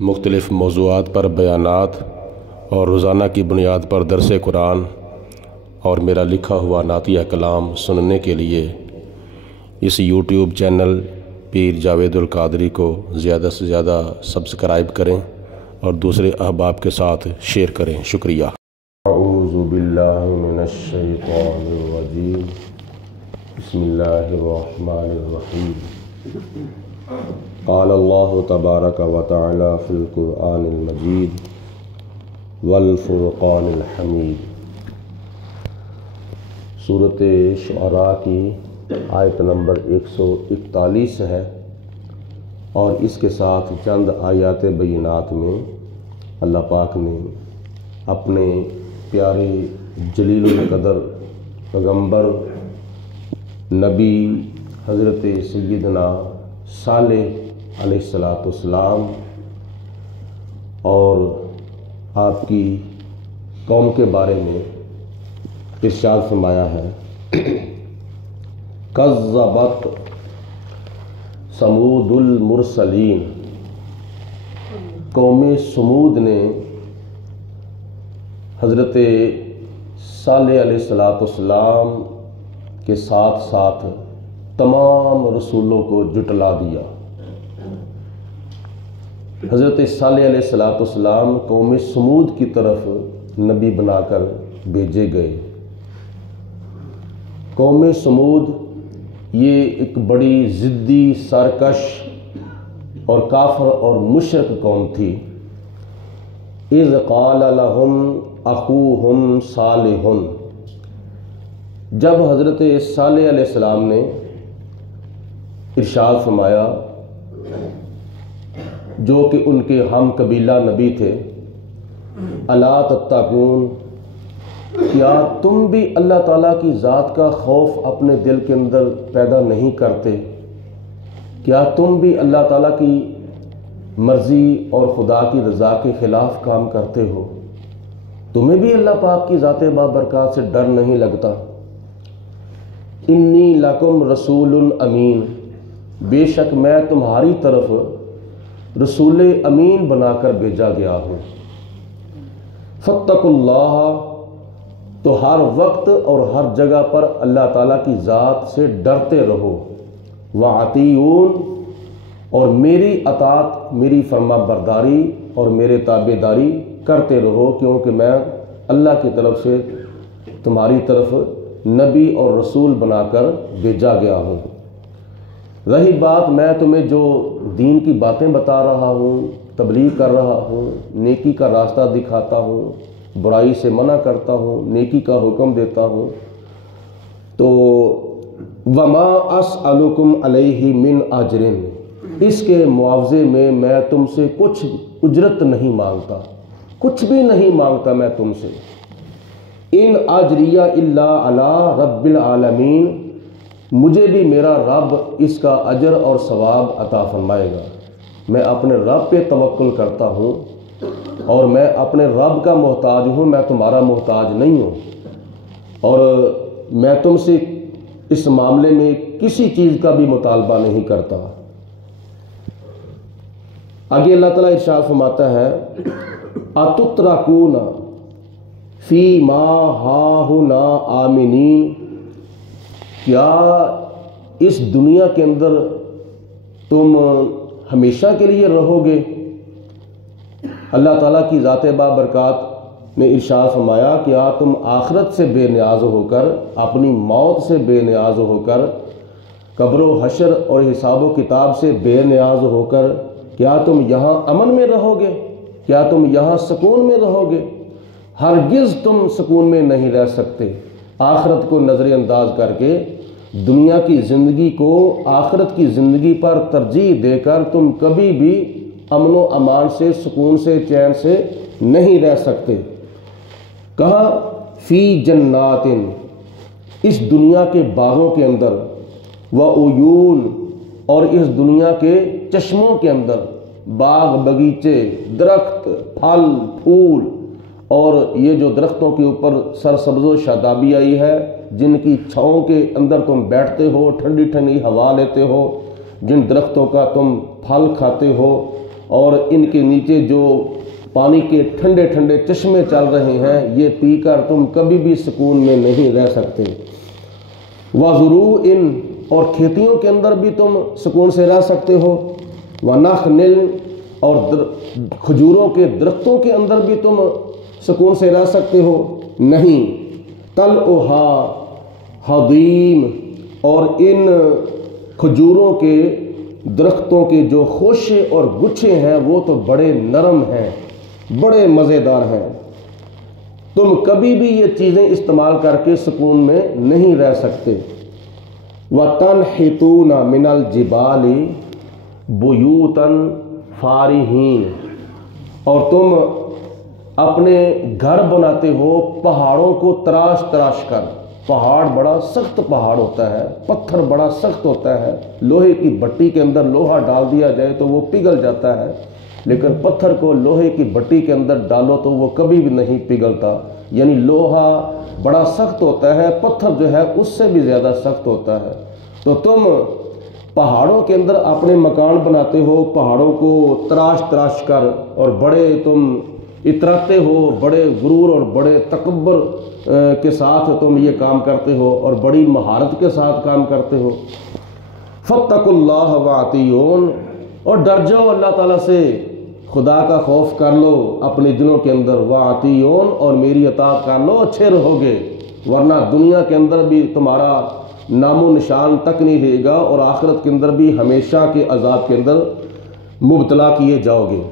مختلف موضوعات پر بیانات اور روزانہ کی بنیاد پر درس قرآن اور میرا لکھا ہوا نعتیہ کلام سننے کے لیے اس یوٹیوب چینل پیر جاوید القادری کو زیادہ سے زیادہ سبسکرائب کریں اور دوسرے احباب کے ساتھ شیئر کریں۔ شکریہ۔ اعوذ باللہ من الشیطان الرجیم، بسم اللہ الرحمن الرحیم۔ قال اللہ تبارک و تعالی فی القرآن المجید والفرقان الحمید۔ سورۃ شعراء کی آیت نمبر 141 ہے اور اس کے ساتھ چند آیات بینات میں اللہ پاک نے اپنے پیارے جلیل القدر پیغمبر نبی حضرت سیدنا صالح علیہ السلام اور آپ کی قوم کے بارے میں ارشاد فرمایا ہے، کذبت ثمود المرسلین، قوم سمود نے حضرت صالح علیہ السلام کے ساتھ ساتھ تمام رسولوں کو جھٹلا دیا۔ حضرت صالح علیہ السلام قوم سمود کی طرف نبی بنا کر بھیجے گئے۔ قوم سمود یہ ایک بڑی ضدی، سرکش اور کافر اور مشرک قوم تھی۔ اذ قال لهم اخوهم صالح، جب حضرت صالح علیہ السلام نے ارشاد فرمایا، جو کہ ان کے ہم قبیلہ نبی تھے، الا تتقون، کیا تم بھی اللہ تعالیٰ کی ذات کا خوف اپنے دل کے اندر پیدا نہیں کرتے؟ کیا تم بھی اللہ تعالیٰ کی مرضی اور خدا کی رضا کے خلاف کام کرتے ہو؟ تمہیں بھی اللہ پاک کی ذات بابرکات سے ڈر نہیں لگتا؟ انی لکم رسول امین، بے شک میں تمہاری طرف رسول امین بنا کر بھیجا گیا ہوں۔ فاتقوا اللہ، تو ہر وقت اور ہر جگہ پر اللہ تعالیٰ کی ذات سے ڈرتے رہو۔ وَأَطِیعُونِ، اور میری اطاعت، میری فرما برداری اور میرے تابع داری کرتے رہو، کیونکہ میں اللہ کی طرف سے تمہاری طرف نبی اور رسول بنا کر بھیجا گیا ہوں۔ رہی بات میں تمہیں جو دین کی باتیں بتا رہا ہوں، تبلیغ کر رہا ہوں، نیکی کا راستہ دکھاتا ہوں، برائی سے منع کرتا ہوں، نیکی کا حکم دیتا ہوں، تو وما اسألکم علیہ من اجر، اس کے معاوضے میں تم سے کچھ اجرت نہیں مانگتا، کچھ بھی نہیں مانگتا میں تم سے۔ ان اجریہ الا علی رب العالمین، مجھے بھی میرا رب اس کا اجر اور ثواب عطا فرمائے گا۔ میں اپنے رب پہ توکل کرتا ہوں اور میں اپنے رب کا محتاج ہوں، میں تمہارا محتاج نہیں ہوں، اور میں تم سے اس معاملے میں کسی چیز کا بھی مطالبہ نہیں کرتا۔ آگے اللہ تعالیٰ ارشاد فرماتا ہے، اتترکون فی ما ہاہنا آمنین، کیا اس دنیا کے اندر تم ہمیشہ کے لیے رہو گے؟ اللہ تعالیٰ کی ذات بابرکات نے ارشاد فرمایا، کیا تم آخرت سے بے نیاز ہو کر، اپنی موت سے بے نیاز ہو کر، قبر و حشر اور حساب و کتاب سے بے نیاز ہو کر، کیا تم یہاں امن میں رہو گے؟ کیا تم یہاں سکون میں رہو گے؟ ہرگز تم سکون میں نہیں رہ سکتے۔ آخرت کو نظر انداز کر کے دنیا کی زندگی کو آخرت کی زندگی پر ترجیح دے کر تم کبھی بھی امن و امان سے، سکون سے، چین سے نہیں رہ سکتے۔ کہا فی جنات، اس دنیا کے باغوں کے اندر، وعیون، اور اس دنیا کے چشموں کے اندر، باغ بگیچے، درخت، پھل پھول، اور یہ جو درختوں کے اوپر سرسبز و شادابی آئی ہے، جن کی چھاؤں کے اندر تم بیٹھتے ہو، ٹھنڈی ٹھنڈی ہوا لیتے ہو، جن درختوں کا تم پھل کھاتے ہو، اور ان کے نیچے جو پانی کے ٹھنڈے ٹھنڈے چشمے چل رہے ہیں، یہ پی کر تم کبھی بھی سکون میں نہیں رہ سکتے۔ وَزُرُوعٍ اور کھیتیوں کے اندر بھی تم سکون سے رہ سکتے ہو، وَنَخْلٍ اور کھجوروں کے درختوں کے اندر بھی تم سکون سے رہ سکتے ہو نہیں، طَلْعُهَا حَضِيمٌ اور ان کھجوروں کے درختوں کے جو خوشے اور گچھے ہیں وہ تو بڑے نرم ہیں، بڑے مزیدار ہیں، تم کبھی بھی یہ چیزیں استعمال کر کے سکون میں نہیں رہ سکتے۔ وَتَنْحِتُونَ مِنَ الْجِبَالِ بُيُوتًا فَارِهِينَ اور تم اپنے گھر بناتے ہو پہاڑوں کو تراش تراش کر۔ پہاڑ بڑا سخت پہاڑ ہوتا ہے، پتھر بڑا سخت ہوتا ہے، لوہے کی بٹی کے اندر لوہا ڈال دیا جائے تو وہ پگھل جاتا ہے، لیکن پتھر کو لوہے کی بٹی کے اندر ڈالو تو وہ کبھی بھی نہیں پگھلتا، یعنی لوہا بڑا سخت ہوتا ہے، پتھر جو ہے اس سے بھی زیادہ سخت ہوتا ہے۔ تو تم پہاڑوں کے اندر اپنے مکان بناتے ہو، پہاڑوں کو تراش تراش کر، اور بڑے تم اتراتے ہو، بڑے غرور اور بڑے تکبر کے ساتھ تم یہ کام کرتے ہو اور بڑی مہارت کے ساتھ کام کرتے ہو۔ فَاتَّقُوا اللَّهَ وَأَطِیعُونِ اور ڈر جاؤ اللہ تعالیٰ سے، خدا کا خوف کر لو اپنے دلوں کے اندر، وَأَطِیعُونِ اور میری اطاعت کر لو، اچھے رہو گے، ورنہ دنیا کے اندر بھی تمہارا نام و نشان تک نہیں رہے گا اور آخرت کے اندر بھی ہمیشہ کے عذاب کے اندر مبتلا کیے جاؤ گے۔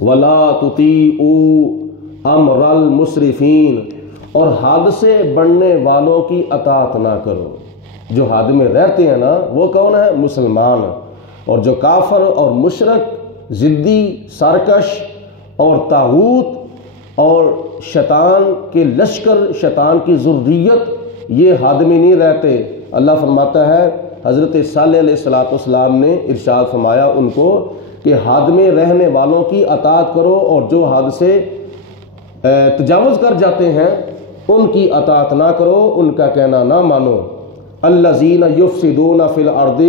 وَلَا تُطِیعُوا أَمْرَ الْمُسْرِفِینَ اور حد سے بڑھنے والوں کی اطاعت نہ کرو۔ جو حد میں رہتے ہیں نا وہ کون ہے؟ مسلمان، اور جو کافر اور مشرک، ضدی، سرکش اور طاغوت اور شیطان کے لشکر، شیطان کی ذریت، یہ حد میں نہیں رہتے۔ اللہ فرماتا ہے، حضرت صالح علیہ السلام نے ارشاد فرمایا ان کو کہ حد میں رہنے والوں کی اطاعت کرو، اور جو حد سے تجاوز کر جاتے ہیں ان کی اطاعت نہ کرو، ان کا کہنا نہ مانو۔ الذین یفسدون فی الارض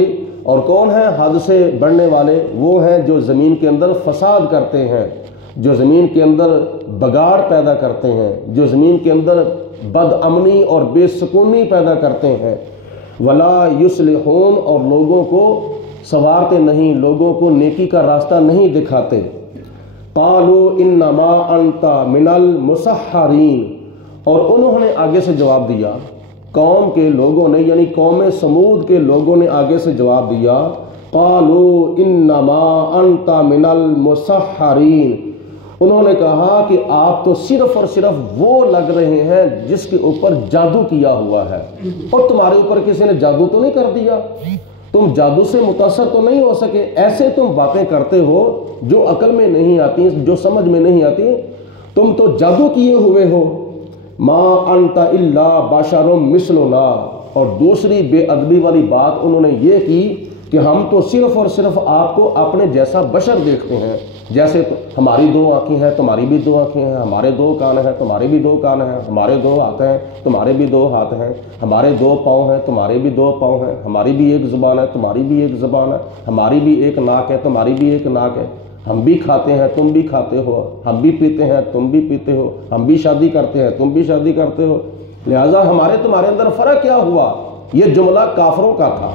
اور کون ہیں حد سے بڑھنے والے؟ وہ ہیں جو زمین کے اندر فساد کرتے ہیں، جو زمین کے اندر بگاڑ پیدا کرتے ہیں، جو زمین کے اندر بد امنی اور بے سکونی پیدا کرتے ہیں۔ ولا یصلحون اور لوگوں کو سنوارتے نہیں، لوگوں کو نیکی کا راستہ نہیں دکھاتے۔ قالوا انما انت من المسحرین اور انہوں نے آگے سے جواب دیا، قوم کے لوگوں نے یعنی قوم سمود کے لوگوں نے آگے سے جواب دیا، قالوا انما انت من المسحرین انہوں نے کہا کہ آپ تو صرف اور صرف وہ لگ رہے ہیں جس کے اوپر جادو کیا ہوا ہے، اور تمہارے اوپر کسی نے جادو تو نہیں کر دیا، تم جادو سے متاثر تو نہیں ہو سکے، ایسے تم باتیں کرتے ہو جو عقل میں نہیں آتی، جو سمجھ میں نہیں آتی، تم تو جادو کیے ہوئے ہو۔ ما انت الا بشر مثلنا اور دوسری بے ادبی والی بات انہوں نے یہ کی کہ ہم تو صرف اور صرف آپ کو اپنے جیسا بشر دیکھتے ہیں، جیسے ہماری دو آنکھیں ہیں تمہاری بھی دو آنکھیں ہیں، ہمارے دو کان ہیں تمہارے بھی دو کان ہیں، ہمارے دو ہاتھ ہیں تمہارے بھی دو ہاتھ ہیں، ہمارے دو پاؤں ہیں تمہارے بھی دو پاؤں ہیں، ہماری بھی ایک زبان ہے تمہاری بھی ایک زبان ہے، ہماری بھی ایک ناک ہے تمہاری بھی ایک ناک ہے، ہم بھی کھاتے ہیں تم بھی کھاتے ہو، ہم بھی پیتے ہیں تم بھی پیتے ہو، ہم بھی شادی کرتے ہیں تم بھی شادی کرتے ہو، لہٰذا ہمارے تمہارے اندر فرق کیا ہوا؟ یہ جملہ کافروں کا تھا،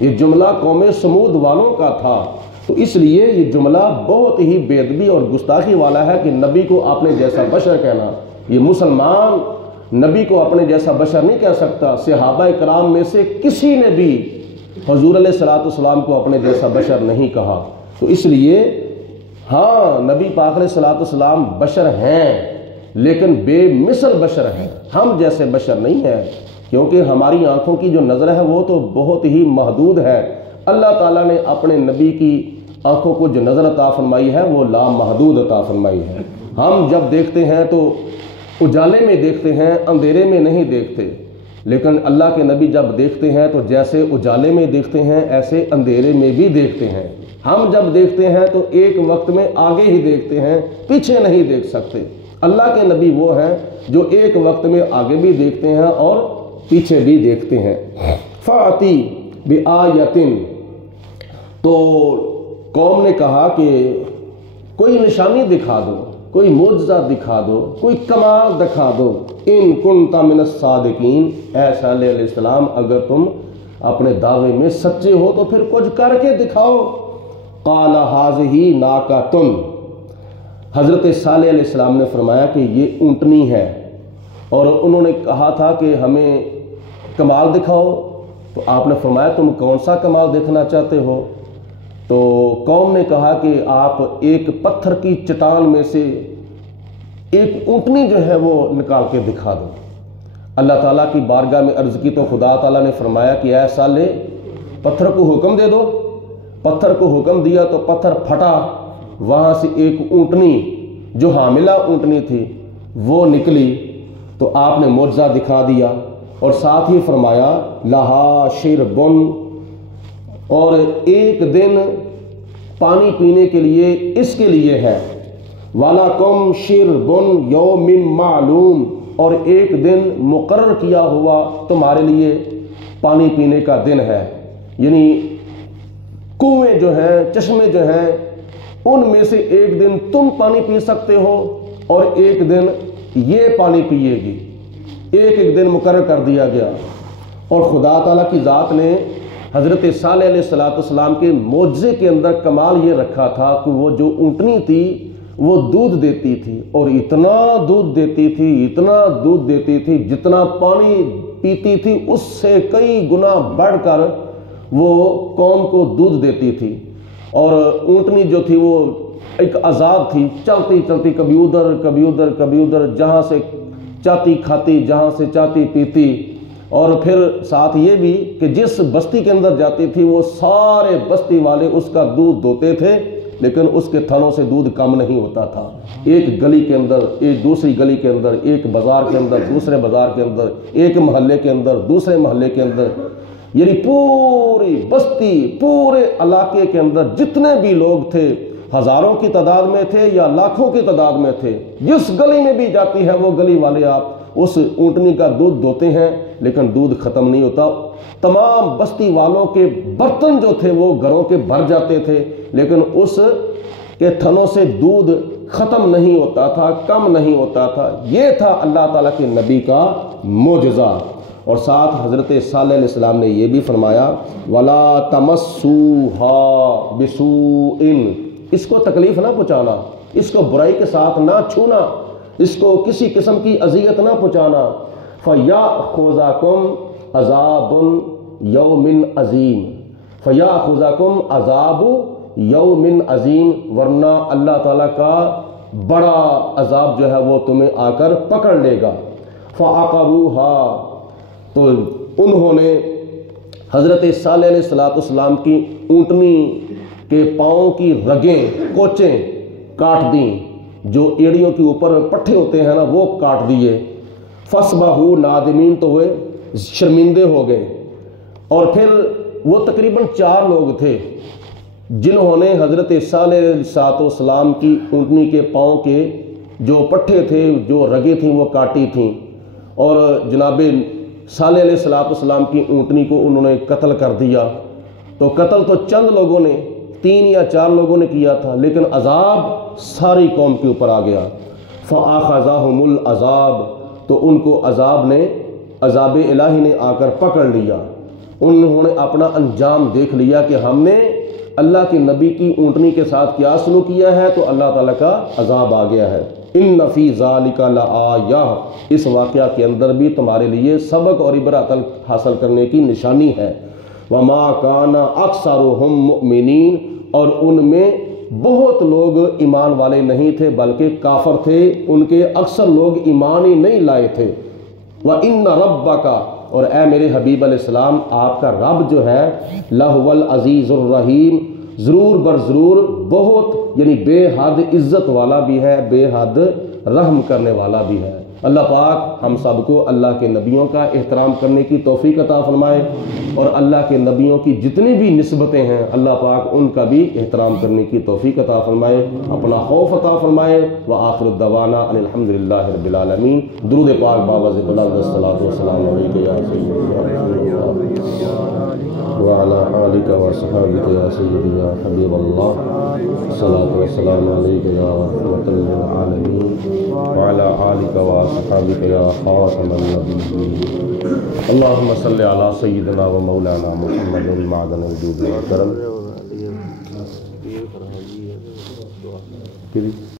یہ جملہ قوم سمود والوں کا تھا، تو اس لیے یہ جملہ بہت ہی بے ادبی اور گستاخی والا ہے کہ نبی کو اپنے جیسا بشر کہنا۔ یہ مسلمان نبی کو اپنے جیسا بشر نہیں کہہ سکتا۔ صحابہ کرام میں سے کسی نے بھی حضور علیہ السلام کو اپنے جیسا بشر نہیں کہا، تو اس لیے ہاں نبی پاک علیہ السلام بشر ہیں لیکن بے مثل بشر ہیں، ہم جیسے بشر نہیں ہیں، کیونکہ ہماری آنکھوں کی جو نظر ہے وہ تو بہت ہی محدود ہے۔ اللہ تعالیٰ نے اپنے نبی کی آنکھوں کو جو نظر عطا فرمائی ہے وہ لامحدود عطا فرمائی ہے۔ ہم جب دیکھتے ہیں تو اجالے میں دیکھتے ہیں، اندھیرے میں نہیں دیکھتے، لیکن اللہ کے نبی جب دیکھتے ہیں تو جیسے اجالے میں دیکھتے ہیں ایسے اندھیرے میں بھی دیکھتے ہیں۔ ہم جب دیکھتے ہیں تو ایک وقت میں آگے ہی دیکھتے ہیں، پیچھے نہیں دیکھ سکتے۔ اللہ کے نبی وہ ہیں جو ایک وقت میں آگے بھی دیکھتے ہیں اور پیچھے بھی دیکھتے ہیں۔ فَأْتِ بِآیَةٍ تو قوم نے کہا کہ کوئی نشانی دکھا دو، کوئی معجزہ دکھا دو، کوئی کمال دکھا دو، ان کنت من الصادقین، اے صالح علیہ السلام اگر تم اپنے دعوے میں سچے ہو تو پھر کچھ کر کے دکھاؤ۔ قال ھذہ ناقۃ، حضرت صالح علیہ السلام نے فرمایا کہ یہ اونٹنی ہے، اور انہوں نے کہا تھا کہ ہمیں کمال دکھاؤ، تو آپ نے فرمایا تم کون سا کمال دیکھنا چاہتے ہو؟ تو قوم نے کہا کہ آپ ایک پتھر کی چٹان میں سے ایک اونٹنی جو ہے وہ نکال کے دکھا دو۔ اللہ تعالیٰ کی بارگاہ میں عرض کی تو خدا تعالیٰ نے فرمایا کہ اے صالح پتھر کو حکم دے دو۔ پتھر کو حکم دیا تو پتھر پھٹا، وہاں سے ایک اونٹنی جو حاملہ اونٹنی تھی وہ نکلی، تو آپ نے معجزہ دکھا دیا، اور ساتھ ہی فرمایا لہا شربن، اور ایک دن پانی پینے کے لیے اس کے لیے ہے، وَلَكُمْ شِرْبٌ يَوْمٍ معلوم، اور ایک دن مقرر کیا ہوا تمہارے لیے پانی پینے کا دن ہے، یعنی کنویں جو ہیں، چشمے جو ہیں، ان میں سے ایک دن تم پانی پی سکتے ہو اور ایک دن یہ پانی پیے گی، ایک دن مقرر کر دیا گیا۔ اور خدا تعالیٰ کی ذات نے حضرت صالح علیہ السلام کے معجزے کے اندر کمال یہ رکھا تھا کہ وہ جو اونٹنی تھی وہ دودھ دیتی تھی، اور اتنا دودھ دیتی تھی، اتنا دودھ دیتی تھی، جتنا پانی پیتی تھی اس سے کئی گنا بڑھ کر وہ قوم کو دودھ دیتی تھی۔ اور اونٹنی جو تھی وہ ایک آزاد تھی، چلتی چلتی کبھی ادھر کبھی ادھر کبھی ادھر، جہاں سے چاہتی کھاتی، جہاں سے چاہتی پیتی، اور پھر ساتھ یہ بھی کہ جس بستی کے اندر جاتی تھی وہ سارے بستی والے اس کا دودھ دوتے تھے، لیکن اس کے تھنوں سے دودھ کم نہیں ہوتا تھا۔ ایک گلی کے اندر، ایک دوسری گلی کے اندر، ایک بازار کے اندر، دوسرے بازار کے اندر، ایک محلے کے اندر، دوسرے محلے کے اندر، یعنی پوری بستی، پورے علاقے کے اندر جتنے بھی لوگ تھے، ہزاروں کی تعداد میں تھے یا لاکھوں کی تعداد میں تھے، جس گلی میں بھی جاتی ہے وہ گلی والے آپ اس اونٹنی کا دودھ دوتے ہیں، لیکن دودھ ختم نہیں ہوتا۔ تمام بستی والوں کے برتن جو تھے وہ گھروں کے بھر جاتے تھے، لیکن اس کے تھنوں سے دودھ ختم نہیں ہوتا تھا، کم نہیں ہوتا تھا۔ یہ تھا اللہ تعالیٰ کے نبی کا معجزہ۔ اور ساتھ حضرت صالح علیہ السلام نے یہ بھی فرمایا وَلَا تَمَسُّوهَا بِسُوءٍ، اس کو تکلیف نہ پہنچانا، اس کو برائی کے ساتھ نہ چھونا، اس کو کسی قسم کی اذیت نہ پہنچانا۔ فَيَأْخُذَكُمْ عَذَابٌ يَوْمٍ عَظِيمٍ، فَيَأْخُذَكُمْ عَذَابُ يَوْمٍ عَظِيمٍ، ورنہ اللہ تعالیٰ کا بڑا عذاب جو ہے وہ تمہیں آ کر پکڑ لے گا۔ فَعَقَرُوهَا، تو انہوں نے حضرت صالح علیہ السلام کی اونٹنی کے پاؤں کی رگیں، کوچیں کاٹ دیں، جو ایڑیوں کے اوپر پٹھے ہوتے ہیں نا وہ کاٹ دیے۔ فَأَصْبَحُوا نَادِمِينَ، تو وہ شرمندے ہو گئے۔ اور پھر وہ تقریباً 4 لوگ تھے جنہوں نے حضرت صالح علیہ السلام کی اونٹنی کے پاؤں کے جو پٹھے تھے، جو رگیں تھیں وہ کاٹی تھیں، اور جناب صالح علیہ السلام کی اونٹنی کو انہوں نے قتل کر دیا۔ تو قتل تو چند لوگوں نے، 3 یا 4 لوگوں نے کیا تھا، لیکن عذاب ساری قوم کے اوپر آ گیا۔ فَآخَذَهُمُ الْعَذَابُ، تو ان کو عذاب الہی نے آ کر پکڑ لیا۔ انہوں نے اپنا انجام دیکھ لیا کہ ہم نے اللہ کے نبی کی اونٹنی کے ساتھ کیا سلوک کیا ہے، تو اللہ تعالیٰ کا عذاب آ گیا ہے۔ ان فی ذالک لآیہ، اس واقعہ کے اندر بھی تمہارے لیے سبق اور عبرت حاصل کرنے کی نشانی ہے۔ وما کان اکثرهم مؤمنین، اور ان میں بہت لوگ ایمان والے نہیں تھے بلکہ کافر تھے، ان کے اکثر لوگ ایمان ہی نہیں لائے تھے۔ وَإِنَّ رَبَّكَ، اور اے میرے حبیب علیہ السلام آپ کا رب جو ہے لَهُوَ الْعَزِيزُ الرَّحِيمُ، ضرور بر ضرور بہت، یعنی بے حد عزت والا بھی ہے، بے حد رحم کرنے والا بھی ہے۔ اللہ پاک ہم سب کو اللہ کے نبیوں کا احترام کرنے کی توفیق عطا فرمائے، اور اللہ کے نبیوں کی جتنی بھی نسبتیں ہیں اللہ پاک ان کا بھی احترام کرنے کی توفیق عطا فرمائے، اپنا خوف عطا فرمائے۔ وآخر الدعوانا ان الحمدللہ رب العالمین۔ درود پاک باوز بلند الصلاۃ والسلام علیک یا سیدی وعلی آلک وصحبک یا سیدی یا حبیب اللہ، الصلاۃ والسلام علیک یا رحمۃ للعالمین وعلی آلک وصحبک یا خاتم النبیین۔ اللہم صلی علی سیدنا و مولانا محمد المعدن الجود والکرم۔